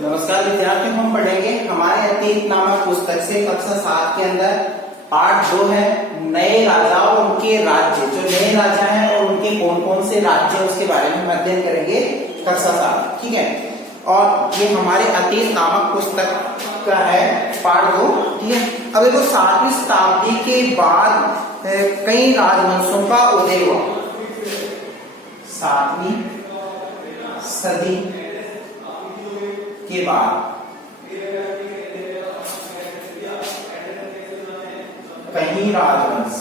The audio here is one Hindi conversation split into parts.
नमस्कार विद्यार्थियों, हम पढ़ेंगे हमारे अतीत नामक पुस्तक से कक्षा 7 के अंदर पार्ट 2 है नए राजा और उनके राज्य। जो नए राजा हैं और उनके कौन कौन से राज्य उसके बारे में हम अध्ययन करेंगे कक्षा 7। ठीक है, और ये हमारे अतीत नामक पुस्तक का है पार्ट 2। ठीक है, अब देखो 7वीं शताब्दी के बाद कई राजवंशों का उदय हुआ। 7वीं सदी के बाद कई राजवंश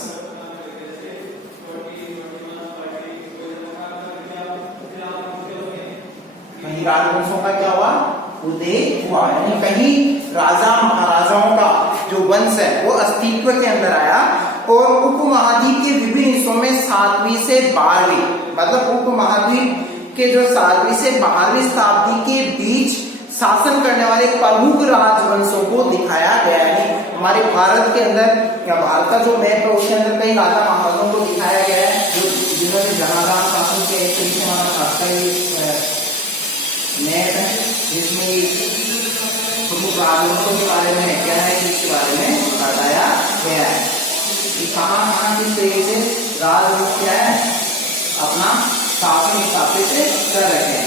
राजवंशों का क्या हुआ, उदय हुआ। यानी कहीं राजा महाराजाओं का जो वंश है वो अस्तित्व के अंदर आया। और उपमहाद्वीप के विभिन्न हिस्सों में 7वीं से 12वीं मतलब उपमहाद्वीप के जो 7वीं से 12वीं शताब्दी के बीच शासन करने वाले प्रमुख राजवंशों को दिखाया गया है। हमारे भारत के अंदर या भारत का जो मैप है उसके अंदर कई राजा महाराजाओं को दिखाया गया है जो जिन्होंने जहां शासन के एक तरीके से हमारा भारत का मैप है जिसमें प्रमुख राजवंशों के बारे में क्या है इसके बारे में बताया गया है कि कहाँ किस तरीके से राजवंश क्या है अपना शासन स्थापित कर रहे हैं।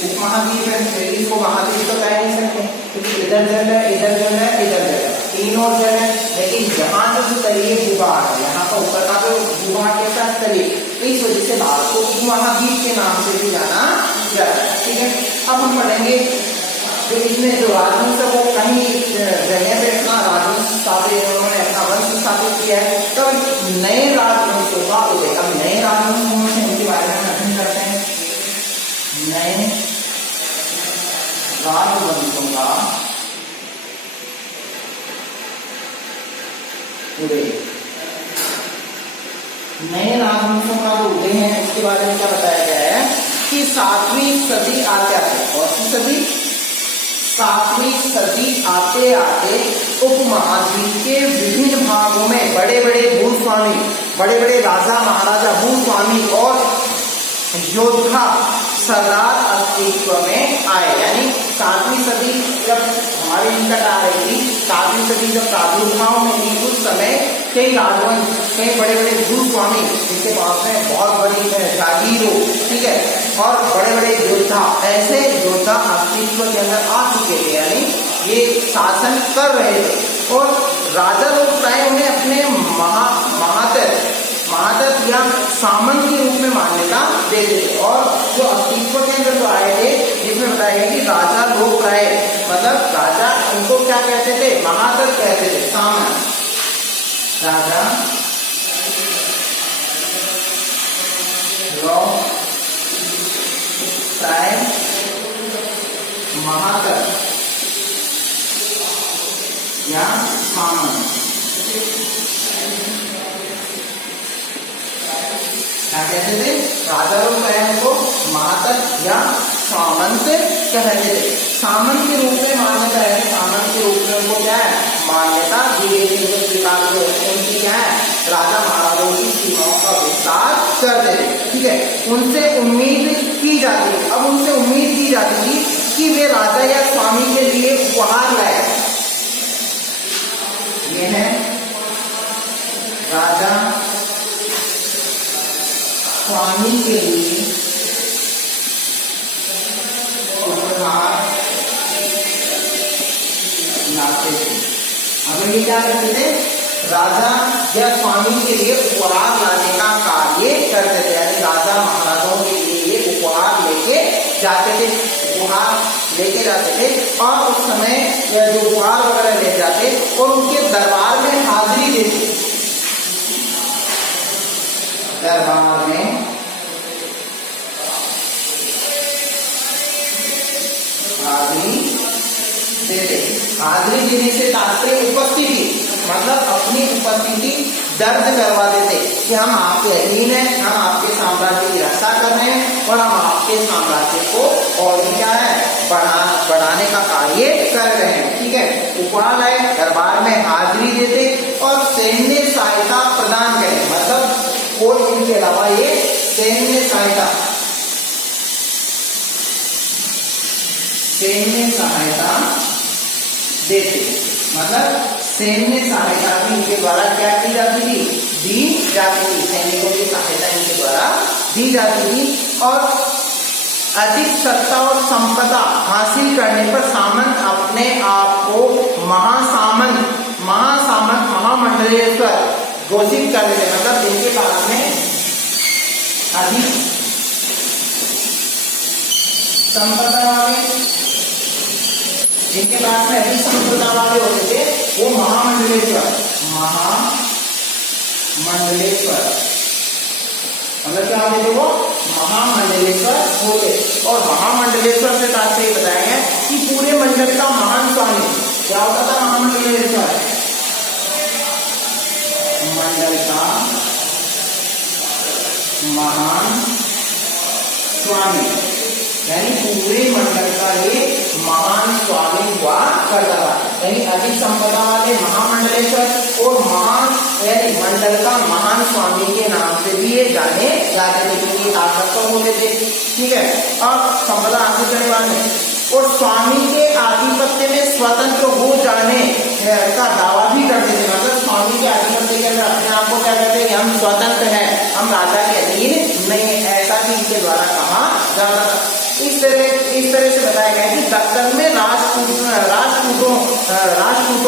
उपमहाद्वीप है, इसको महाद्वीप तो कह नहीं सकते क्योंकि इधर जल है, इधर जल है, इधर जल है, तीनों जल है। लेकिन यहाँ जो स्तरीय भूभाग है, यहाँ का ऊपर का जो भूभाग कैसा स्तरीय, इस वजह से भारत को उपमहाद्वीप के नाम से भी जाना जाता है। ठीक है, अब हम पढ़ेंगे जो इसमें जो राजवंश है वो कहीं जगह पे अपना राजवंश स्थापित, उन्होंने अपना वंश स्थापित किया है। तब नए राजवंशों का उदय, अब नए राजवंश उनके बारे में अध्ययन करते हैं। नए राजवंशों का उदय, नए राजवंशों का जो उदय है उसके बारे में क्या बताया गया है कि 7वीं सदी आते आते, कौन सी सदी, 7वीं सदी आते आते उपमहाद्वीप के विभिन्न भागों में बड़े बड़े भूस्वामी, बड़े बड़े राजा महाराजा, भूस्वामी और योद्धा सरदार अस्तित्व में आए। यानी 7वीं सदी जब हमारे निकट आ रही थी, 7वीं सदी जब प्रादुर्भाव में थी उस समय कई राजवंश, कई बड़े बड़े भूस्वामी जिनके पास में बहुत बड़ी जागीर हो, ठीक है, और बड़े बड़े योद्धा, ऐसे योद्धा अस्तित्व के अंदर आ चुके थे। यानी ये शासन कर रहे थे और राजा लोग प्राय उन्हें अपने महादत्त या सामंत के रूप में मान्यता देते थे। और जो अस्तित्व के अंदर जो आए थे जिसमें बताया गया कि राजा लोग प्राय मतलब राजा उनको क्या कहते थे, महादत्त कहते थे, सामंत राजा लोग प्राय महादत्त या सामंत क्या कहते थे, राजा लोग को महादत्त या सामंत कहते थे। सामंत के रूप में मान्यता है, सामंत के रूप में उनको क्या है मान्यता दी गई थी। जो स्वीकार उनकी क्या है राजा महाराजाओं की सीमाओं का विस्तार करते थे। ठीक है, उनसे उम्मीद की जाती थी, अब उनसे उम्मीद की जाती थी कि वे राजा या स्वामी के लिए उपहार लाए। ये है राजा स्वामी के लिए उपहार लाते थे। अब ये क्या करते थे, राजा या स्वामी के लिए उपहार लाने का कार्य करते थे। यानी राजा महाराजाओं के लिए ये उपहार लेके जाते थे, उपहार लेके जाते थे और उस समय जो उपहार वगैरह ले जाते और उनके दरबार में हाजिरी देते, दरबार में हाजिरी देते। हाजिरी देने से तात्पर्य उपस्थिति, मतलब अपनी उपस्थिति दर्ज करवा देते कि हम आपके अधीन हैं, हम आपके साम्राज्य की रक्षा कर रहे हैं और हम आपके साम्राज्य को और भी क्या है बढ़ाने का कार्य कर रहे हैं। ठीक है, उपहार लाए, दरबार में हाजिरी देते और सैन्य सहायता प्रदान करें, मतलब और इनके अलावा ये सैन्य सहायता सैन्य सहायता देते, मतलब सैन्य सहायता भी इनके द्वारा क्या की जाती थी, दी जाती थी, सैनिकों की सहायता इनके द्वारा दी जाती थी। और अधिक सत्ता और संपदा हासिल करने पर सामंत अपने आप को महासामंत महामंडलेश्वर घोषित कर देते, मतलब जिनके पास में अधिक संपदा वाले, जिनके पास में अधिक संपदा वाले होते थे वो महामंडलेश्वर मतलब क्या होते थे, वो महामंडलेश्वर होते। और महामंडलेश्वर से तात्पर्य बताया है कि पूरे मंडल का महान स्वामी क्या होता था, महामंडलेश्वर मंडल का महान स्वामी, यानी पूरे मंडल का ये महान स्वामी हुआ करता था। यानी अधिक संपदा वाले महामंडलेश्वर और महान यानी मंडल का महान स्वामी के नाम से भी ये जाने जाते थे, क्योंकि ताकतवर होते थे। ठीक है, अब संपदा हासिल करने वाले और स्वामी के आधिपत्य में स्वतंत्र हो जाने का दावा भी करते थे, मतलब स्वामी के आधिपत्य के अंदर अपने आप को क्या कहते हैं, हम स्वतंत्र हैं, हम राजा के अधीन नहीं, ऐसा भी इनके द्वारा कहा जाता था। इस तरह से बताया गया कि दक्कन में राजपूतों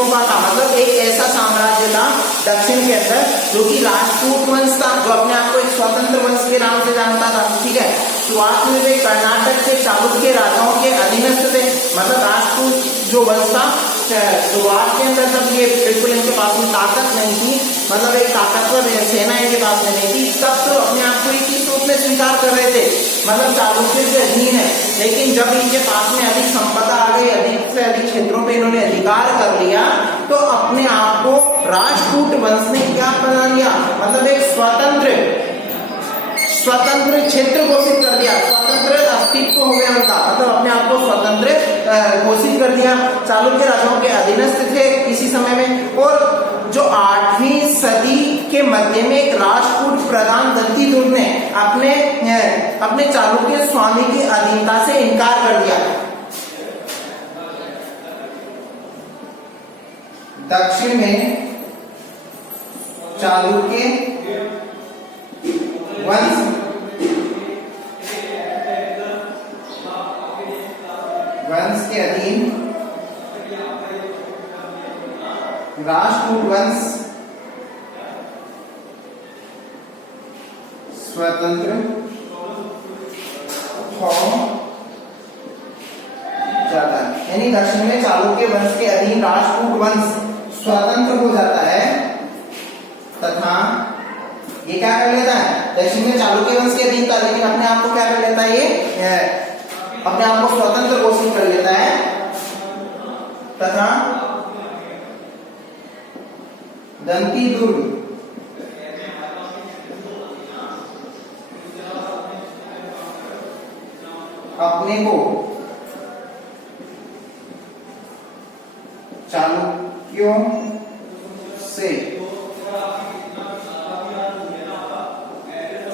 का था, मतलब एक ऐसा साम्राज्य था दक्षिण के अंदर जो कि राजपूत वंश था, जो अपने आप को एक स्वतंत्र वंश के नाम से जानता था। ठीक है, शुरुआत में वे कर्नाटक के चालुक्य राजाओं के अधीनस्थ थे, मतलब राजपूत जो वंश था शुरुआत के अंदर जब ये बिल्कुल इनके पास में ताकत नहीं थी, मतलब एक ताकतवर सेना इनके पास में नहीं थी, तब तो अपने आप को एक ही रूप में स्वीकार कर रहे थे, मतलब चालुक्य के अधीन है। लेकिन जब इनके पास में अधिक संपदा आ गई, अधिक से अधिक क्षेत्रों पे इन्होंने अधिकार कर लिया, तो अपने आप को राजपूत वंश ने क्या बना लिया, मतलब एक स्वतंत्र क्षेत्र घोषित कर दिया, स्वतंत्र अस्तित्व हो गया उनका, मतलब अपने आप को स्वतंत्र घोषित कर दिया। चालुक्य राजाओं के अधीनस्थ थे इसी समय में। और जो 8वीं सदी के मध्य में एक राजपूत प्रधान दत्तीदुर्ग ने अपने चालुक्य स्वामी की अधीनता से इनकार कर दिया। दक्षिण में चालुक्य वंश के अधीन राजपूत वंश स्वतंत्र हो जाता है, यानी दक्षिण में चालुक्य वंश के अधीन राजपूत वंश स्वतंत्र हो जाता है तथा ये क्या कर लेता है, दक्षिण में चालुक्य वंश के अधीन था, लेकिन अपने आप को क्या कर लेता है, ये अपने आप को स्वतंत्र घोषित कर लेता है तथा दंतीदुर्ग अपने को चालुक्यों से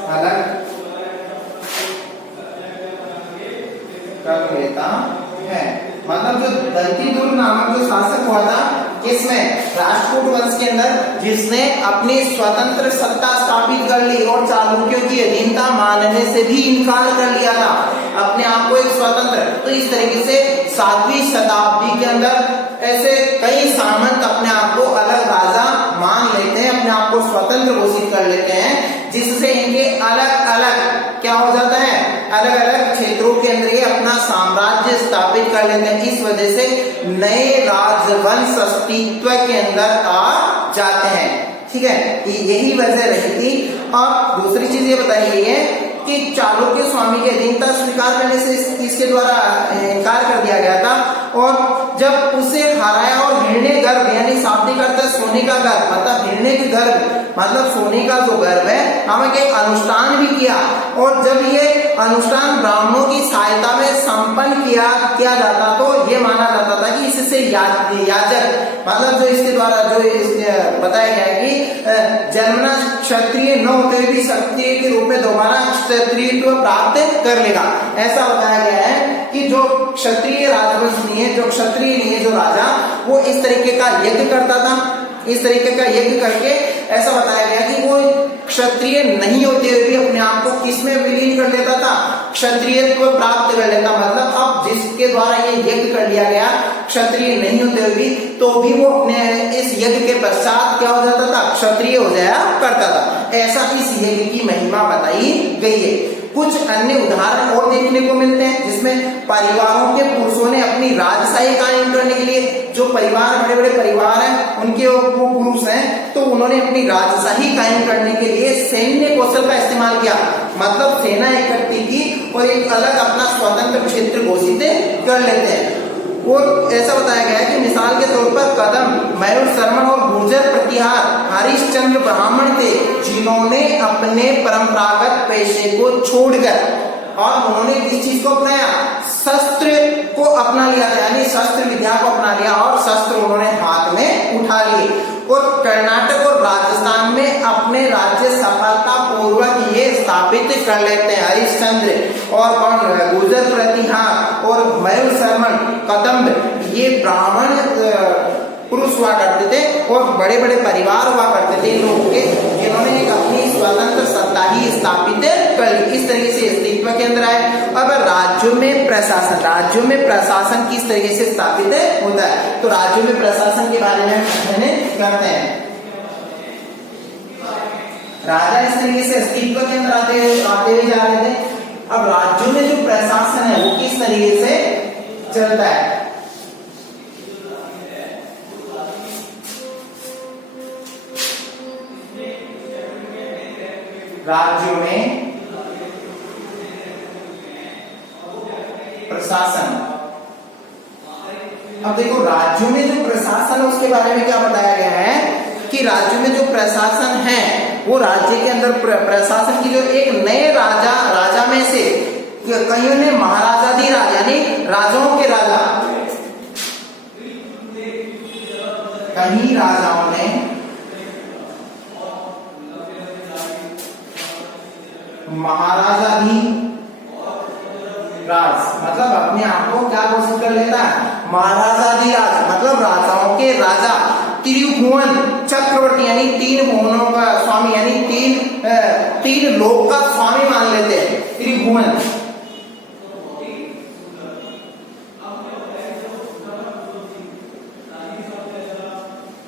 अलग कर लेता है। मतलब जो दंतीदुर्ग नामक जो शासक हुआ था किसमें, राजपूत वंश के अंदर, जिसने अपनी स्वतंत्र सत्ता स्थापित कर ली और चालुक्यों की अधीनता मानने से भी इनकार कर लिया था, अपने आप को एक स्वतंत्र। तो इस तरीके से 7वीं शताब्दी के अंदर ऐसे कई सामंत अपने आप को अलग राजा मान लेते हैं, अपने आप को स्वतंत्र घोषित कर लेते हैं, जिससे इनके अलग अलग क्या हो जाता है, अलग अलग क्षेत्रों के अंदर ये अपना साम्राज्य स्थापित कर लेते हैं। इस वजह से नए राजवंश अस्तित्व के अंदर आ जाते हैं। ठीक है, यही वजह रही थी। और दूसरी चीज ये बताई गई है कि चालुक्य स्वामी की अधीनता स्वीकार करने से इसके द्वारा इनकार कर दिया गया था, और जब उसे हराया और हिरण्य गर्भ यानी शाब्दिक अर्थ सोने का गर्भ, मतलब हिरण्य के गर्भ मतलब सोने का जो गर्भ है, हमें एक अनुष्ठान भी किया, और जब ये अनुष्ठान ब्राह्मणों की सहायता में संपन्न किया जाता तो ये माना जाता था कि इससे याजक मतलब जो इसके द्वारा जो बताया गया है कि जन्मना क्षत्रिय न होते भी क्षत्रिय के रूप में दोबारा क्षत्रियत्व प्राप्त कर लेगा। ऐसा बताया गया है कि जो क्षत्रिय राजवंश नहीं है, जो क्षत्रिय नहीं है, जो राजा, वो इस तरीके का यज्ञ करता था। इस तरीके का यज्ञ करके ऐसा बताया गया कि वो क्षत्रिय नहीं होते हुए भी अपने आप को किसमें विलीन कर लेता था, क्षत्रियत्व प्राप्त कर लेता। मतलब अब जिसके द्वारा ये यज्ञ कर लिया गया, क्षत्रिय नहीं होते हुए भी, तो भी वो अपने इस यज्ञ के पश्चात क्या हो जाता था, क्षत्रिय हो जाया करता था। ऐसा इस यज्ञ की महिमा बताई गई है। कुछ अन्य उदाहरण और देखने को मिलते हैं जिसमें परिवारों के पुरुषों ने अपनी राजशाही कायम करने के लिए, जो परिवार बड़े बड़े परिवार हैं उनके वो पुरुष हैं, तो उन्होंने अपनी राजशाही कायम करने के लिए सैन्य कौशल का इस्तेमाल किया। मतलब सेना इकट्ठी की और एक अलग अपना स्वतंत्र क्षेत्र घोषित कर लेते हैं। और ऐसा बताया गया है कि मिसाल के तौर पर कदम, मयूर शर्मन और गुर्जर प्रतिहार हरिश्चंद्र ब्राह्मण थे, जिन्होंने अपने परंपरागत पेशे को छोड़कर और उन्होंने किस चीज को अपनाया, शस्त्र को अपना लिया था, यानी शस्त्र विद्या को अपना लिया और शस्त्र उन्होंने हाथ में उठा लिए। और कर्नाटक और राजस्थान में अपने राज्य सफलता पूर्वक ये स्थापित कर लेते हैं। हरिश्चंद्र और कौन, गुर्जर प्रतिहार और मयूर शर्मन कदम्ब, ये ब्राह्मण पुरुष हुआ करते थे और बड़े बड़े परिवार हुआ करते थे लोगों के, जिन्होंने एक अपनी स्वतंत्र सत्ता ही स्थापित कर ली। इस तरीके से अस्तित्व के अंदर आए। अब राज्यों में प्रशासन, राज्यों में प्रशासन किस तरीके से स्थापित होता है, तो राज्यों में प्रशासन के बारे में करते हैं। राजा इस तरीके से अस्तित्व के अंदर आते हुए जा रहे थे। अब राज्यों में जो प्रशासन है वो किस तरीके से चलता है, राज्यों में प्रशासन। अब देखो राज्यों में जो प्रशासन है उसके बारे में क्या बताया गया है कि राज्यों में जो प्रशासन है वो राज्य के अंदर प्रशासन की जो एक नए राजा में से कईयों ने महाराजाधिराज यानी राजाओं के राजा, कहीं राजाओं ने महाराजाधिराज, मतलब अपने आप को क्या घोषित कर लेता है, महाराजाधिराज, मतलब राजाओं के राजा। त्रिभुवन चक्रवर्ती यानी तीन भुवनों का स्वामी, यानी तीन लोक का स्वामी मान लेते हैं त्रिभुवन।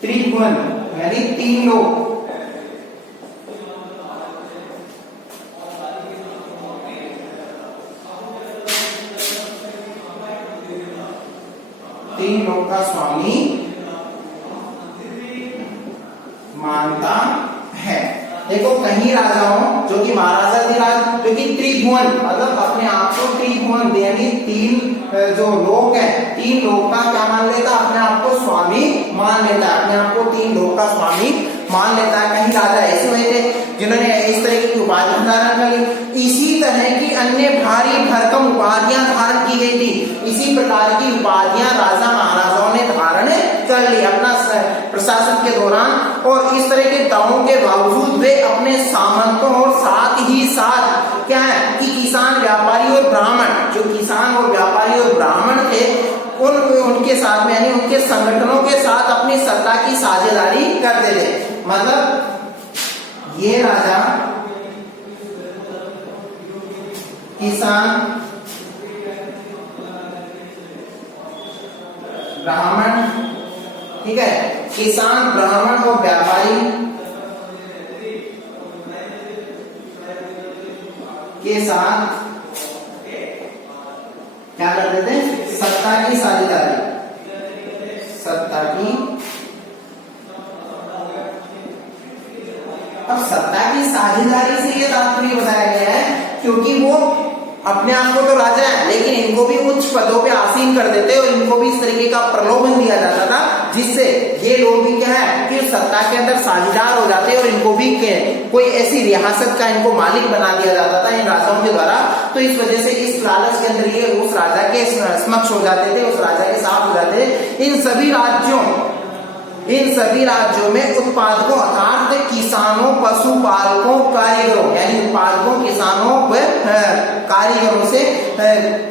त्रिभुवन यानी तीन लोक, तीन लोक का स्वामी मानता है। देखो कहीं राजाओं जो कि महाराजाधिराज, जो कि त्रिभुवन मतलब अपने आप को त्रिभुवन यानी तीन जो लोक है, तीन लोक का क्या मान लेता, अपने आप को स्वामी मान लेता है, अपने आप को तीन लोक का स्वामी मान लेता है। कहीं राजा ऐसे हुए थे जिन्होंने इस तरह की उपाधियां धारण कर ली। इसी तरह की अन्य भारी भरकम उपाधियां धारण की गई थी। इसी प्रकार की उपाधियां राजा महाराजाओं ने धारण कर ली अपना प्रशासन के दौरान। और इस तरह के दावों के बावजूद वे अपने सामंतों और साथ ही साथ क्या है कि किसान, व्यापारी और ब्राह्मण, जो किसान और व्यापारी और ब्राह्मण थे उनके साथ में यानी उनके संगठनों के साथ अपनी सत्ता की साझेदारी करते थे। मतलब ये राजा किसान, ब्राह्मण, ठीक है, किसान, ब्राह्मण और व्यापारी के साथ क्या करते थे, सत्ता की साझेदारी, सत्ता की। अब सत्ता की साझेदारी से ये तात्पर्य बताया गया है क्योंकि वो अपने आप को तो राजा है लेकिन इनको भी उच्च पदों पे आसीन कर देते और इनको भी इस तरीके का प्रलोभन दिया जाता था जिससे ये लोग भी क्या है कि सत्ता के अंदर साझेदार हो जाते और इनको भी कोई ऐसी रियासत का इनको मालिक बना दिया जाता था इन राजाओं के द्वारा। तो इस वजह से इस लालच के अंदर ये उस राजा के समक्ष हो जाते थे, उस राजा के साथ हो जाते थे। इन सभी राज्यों इन सभी राज्यों में उत्पादकों अर्थात किसानों, पशुपालकों, कारीगरों यानी उत्पादकों, किसानों व कारीगरों से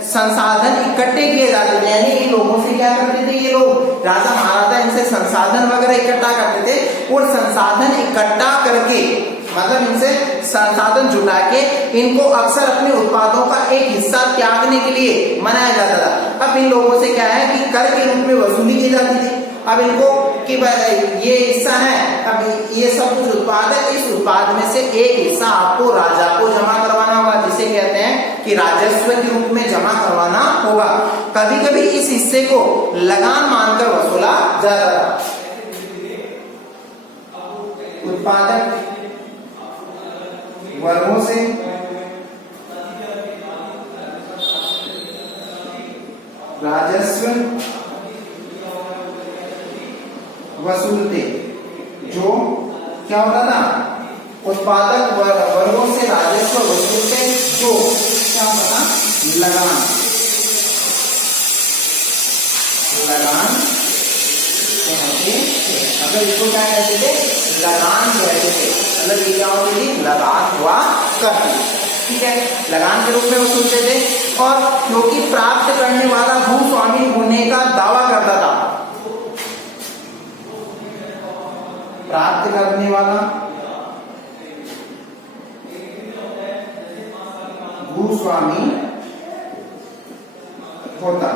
संसाधन इकट्ठे किए जाते थे। यानी इन लोगों से क्या करते थे ये लोग, राजा महाराजा इनसे संसाधन वगैरह इकट्ठा करते थे और संसाधन इकट्ठा करके मतलब इनसे संसाधन जुटा के इनको अक्सर अपने उत्पादों का एक हिस्सा त्यागने के लिए मनाया जाता था। अब इन लोगों से क्या है कि कर के रूप में वसूली की जाती थी। अब इनको कि ये हिस्सा है, अब ये सब कुछ उत्पाद है, इस उत्पाद में से एक हिस्सा आपको राजा को जमा करवाना होगा, जिसे कहते हैं कि राजस्व के रूप में जमा करवाना होगा। कभी कभी इस हिस्से को लगान मानकर वसूला जाता था। उत्पादक वर्गों से राजस्व वसूलते, जो क्या होता था, उत्पादक वर्गों से राजस्व वसूलते, जो क्या होता था, लगान कहते थे। अगर इसको क्या कहते थे, लगान कहते थे। मतलब ये क्या होती थी, लगान हुआ करती, ठीक है, लगान के रूप में वसूलते थे। और क्योंकि प्राप्त करने वाला भूस्वामी होने का दावा करता था, प्राप्त करने वाला भूस्वामी होता,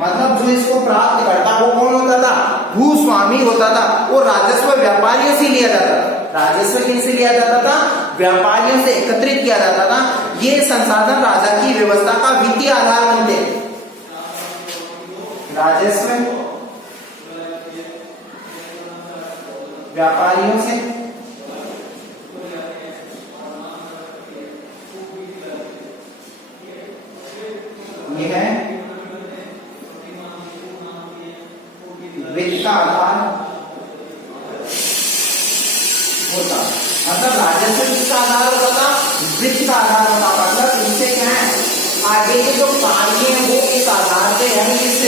मतलब जो इसको प्राप्त करता वो कौन होता था, भूस्वामी होता था। और राजस्व व्यापारियों से लिया जाता था। राजस्व किनसे लिया जाता था, व्यापारियों से एकत्रित किया जाता था। ये संसाधन राजा की व्यवस्था का वित्तीय आधार बनते। राजस्व व्यापारियों से यह है वित्त का आधार होता। मतलब राजस्व किसका आधार होता था, वित्त का आधार होता। मतलब इससे क्या है, आगे के जो कार्य है वो इस आधार से यानी इस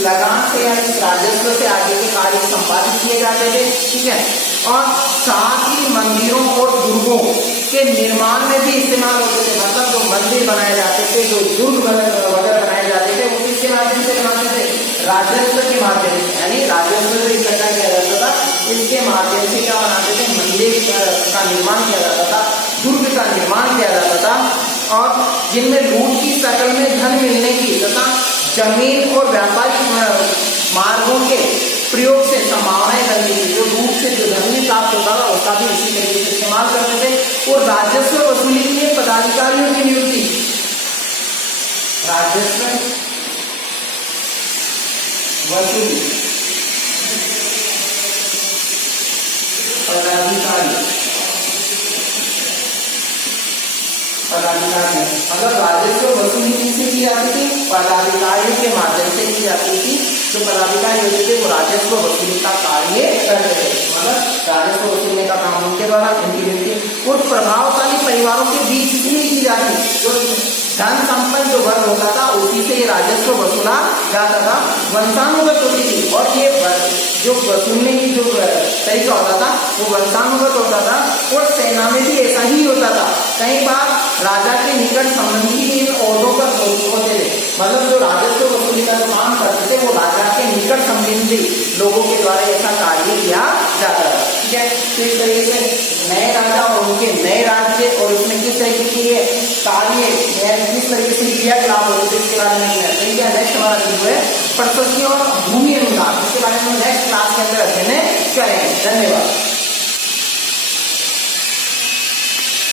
लगान से या इस राजस्व से आगे के कार्य संपादित किए जाते थे, ठीक है। और साथ ही मंदिरों और दुर्गों के निर्माण में भी इस्तेमाल होते थे। मतलब जो मंदिर बनाए जाते थे, जो दुर्ग वगैरह बनाए जाते थे, वो किसके माध्यम से बनाते थे, राजस्व के माध्यम से। यानी राजस्व जो इकट्ठा किया जाता था, इसके माध्यम से क्या बनाते थे, मंदिर का निर्माण किया जाता था, दुर्ग का निर्माण किया जाता था। और जिनमें लूट की शकल में धन मिलने की तथा जमीन और व्यापारिक मार्गों के प्रयोग से संभावनाएं बनती थी। जो लूट से जो धन प्राप्त होता था उसका भी इसी तरीके से इस्तेमाल करते थे। और राजस्व वसूली के लिए पदाधिकारियों की नियुक्ति, राजस्व वसूली पदाधिकारी मतलब राजस्व वसूली किससे की जाती थी, पदाधिकारियों के माध्यम से की जाती थी। जो पदाधिकारी होते थे वो राजस्व वसूली का कार्य करते थे। मतलब राजस्व वसूलने का काम उनके द्वारा उनकी गिनती। और प्रभावशाली परिवारों के बीच इसलिए की जाती, जो धन संपन्न जो वर्ग होता था उसी से ये राजस्व वसूला जाता था, वंशानुगत होती थी। और ये जो वसूलने की जो तरीका होता था वो वंशानुगत होता था। और सेना में भी ऐसा ही होता था। कई बार राजा के निकट संबंधी इन ओहदों पर होते थे। मतलब जो राजस्व वसूली का काम करते थे वो राजा के निकट संबंधी लोगों के द्वारा ऐसा कार्य किया जाता था, ठीक है। तो इस तरीके से नए राजा और उनके नए राज्य और उसमें किस तरीके की कार्य किस तरीके से क्रियाकलाप होते थे इसके बारे में नेक्स्ट हमारा वीडियो है प्रशस्ति और भूमि अनुदान, इसके बारे में नेक्स्ट क्लास के अंदर अध्ययन करेंगे। धन्यवाद।